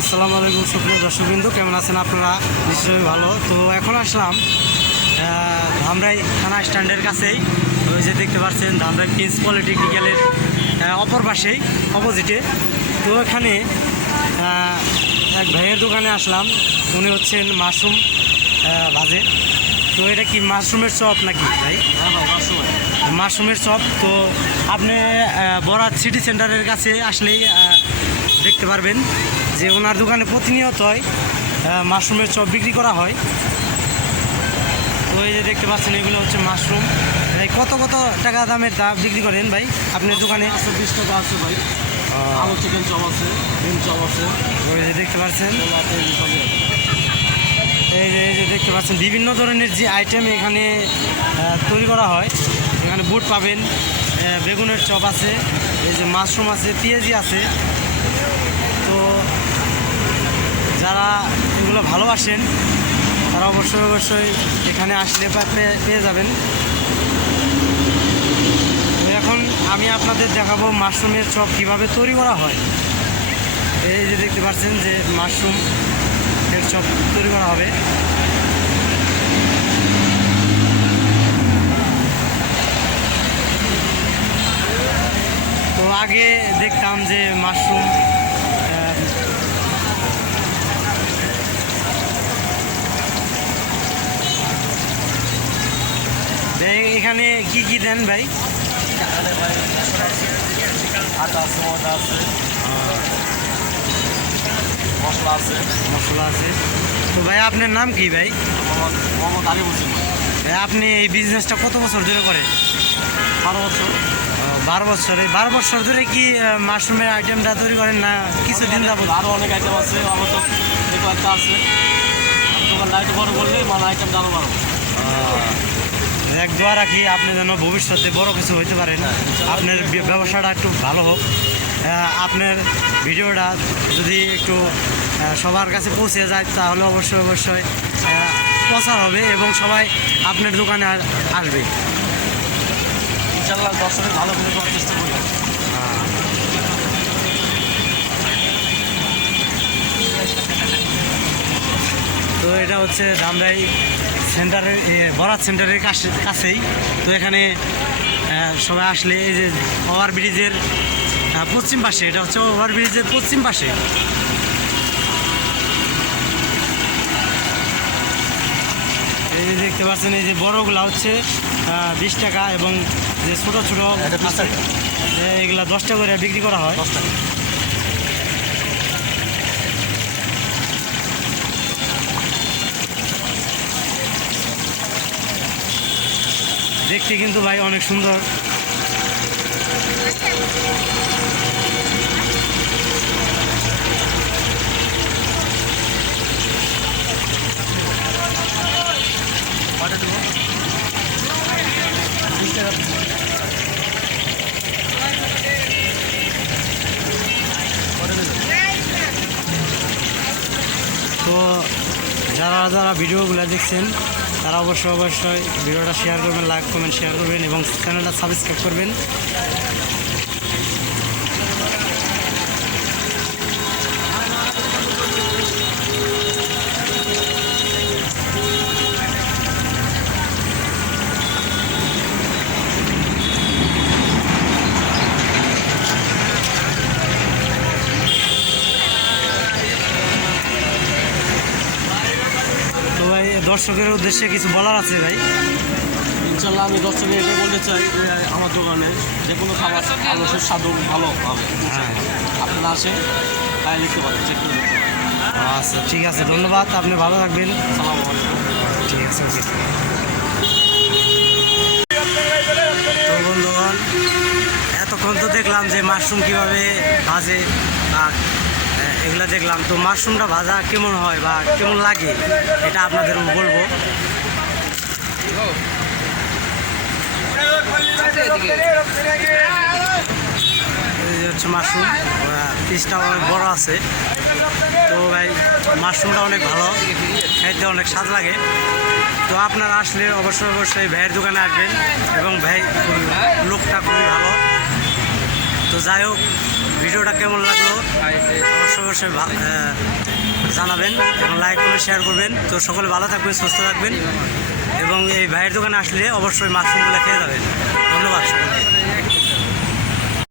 আসসালামু আলাইকুম সুপ্রিয় দর্শকবৃন্দ, কেমন আছেন আপনারা? নিশ্চয়ই ভালো। তো এখন আসলাম ধামরাই থানা স্ট্যান্ডের কাছেই। ওই যে দেখতে পাচ্ছেন ধামরাই প্রিন্স পলিটেকনিক্যালের অপর পাশেই অপোজিটে। তো এখানে এক ভাইয়ের দোকানে আসলাম। উনি হচ্ছেন মাশরুম ভাজে। তো এটা কি মাশরুমের চপ নাকি ভাই? মাশরুমের চপ। তো আপনি বরাত সিটি সেন্টারের কাছে আসলেই দেখতে পারবেন যে ওনার দোকানে প্রতিনিয়তই মাশরুমের চপ বিক্রি করা হয়। তো এই যে দেখতে পাচ্ছেন এগুলো হচ্ছে মাশরুম। ভাই কত কত টাকা দামের তা বিক্রি করেন ভাই আপনার দোকানে? 20 টাকা আছে ভাই। আলু চিকেন চপ আছে, ডিম চপ আছে। ওই যে দেখতে পাচ্ছেন এই যে দেখতে পাচ্ছেন বিভিন্ন ধরনের যে আইটেম এখানে তৈরি করা হয়। এখানে বুট পাবেন, বেগুনের চপ আছে, এই যে মাশরুম আছে, পেঁয়াজি আছে। তো যারা এগুলো ভালোবাসেন তারা অবশ্যই এখানে আসলে পেয়ে যাবেন। তো এখন আমি আপনাদের দেখাবো মাশরুমের চপ কীভাবে তৈরি করা হয়। এই যে দেখতে পাচ্ছেন যে মাশরুমের চপ তৈরি করা হবে। তো আগে দেখতাম যে মাশরুম এখানে কি দেন ভাই? আটা আছে, ময়দা আছে, মশলা আছে। তো ভাই আপনার নাম কি ভাই? মোহাম্মদ আলী হোসেন। ভাই আপনি এই বিজনেসটা কত বছর ধরে করেন? 12 বছর। 12 বছর। এই 12 বছর ধরে কি মাশরুমের আইটেমটা তৈরি করেন না কিছুদিন যাবত? আরও অনেক আইটেম আছে, আমার তো একটা আছে। দোকান লাইট বড় করলে মানে আইটেম আরও বড়। এক দোয়া রাখি আপনি যেন ভবিষ্যতে বড় কিছু হইতে পারেন, আপনার ব্যবসাটা একটু ভালো হোক। আপনার ভিডিওটা যদি একটু সবার কাছে পৌঁছে যায় তাহলে অবশ্যই প্রচার হবে এবং সবাই আপনার দোকানে আসবে। ইনশাআল্লাহ দর্শকের ভালো করে করার চেষ্টা করি। তো এটা হচ্ছে ধামরাই সেন্টারের বরাত সেন্টারের কাছেই। তো এখানে সবাই আসলে এই যে ওভারব্রিজের পশ্চিম পাশে, এটা হচ্ছে ওভারব্রিজের পশ্চিম পাশে। এই যে দেখতে পাচ্ছেন এই যে বড়গুলা হচ্ছে 20 টাকা এবং যে ছোটো আছে এগুলা 10 টাকা করে বিক্রি করা হয়। 10 টাকা। দেখতে কিন্তু ভাই অনেক সুন্দর। তো যারা ভিডিওগুলো দেখছেন তারা অবশ্যই ভিডিওটা শেয়ার করবেন, লাইক কমেন্ট শেয়ার করবেন এবং চ্যানেলটা সাবস্ক্রাইব করবেন। তো ভাই দর্শকের উদ্দেশ্যে কিছু বলার আছে ভাই? ইনশাল্লাহ আমি দর্শকের এটাই বলতে চাই যে আমার দোকানে যে কোনো খাবার আলো সুস্বাদু ভালো হবে। হ্যাঁ, আপনারা আসেন, তাই লিখতে পারেন, চেক করে লিখতে পারেন। আচ্ছা ঠিক আছে, ধন্যবাদ। আপনি ভালো থাকবেন। আসসালামু আলাইকুম। ঠিক আছে, ওকে। তো বন্ধুগণ, এতক্ষণ তো দেখলাম যে মাশরুম কীভাবে ভাজে বা এগুলো দেখলাম। তো মাশরুমটা ভাজা কেমন হয় বা কেমন লাগে এটা আপনাদের বলবো। এই হচ্ছে মাশরুম, পিসটা অনেক বড় আছে। তো ভাই মাশরুমটা অনেক ভালো, খাইতে অনেক স্বাদ লাগে। তো আপনারা আসলে অবশ্যই ভাইয়ের দোকানে আসবেন এবং ভাই লোকটা খুবই ভালো। তো যাই হোক, ভিডিওটা কেমন লাগলো অবশ্যই অবশ্যই জানাবেন এবং লাইক করে শেয়ার করবেন। তো সকলে ভালো থাকবেন, সুস্থ থাকবেন এবং এই ভাইয়ের দোকানে আসলে অবশ্যই মাশরুমগুলো খেয়ে যাবেন। ধন্যবাদ সকলকে।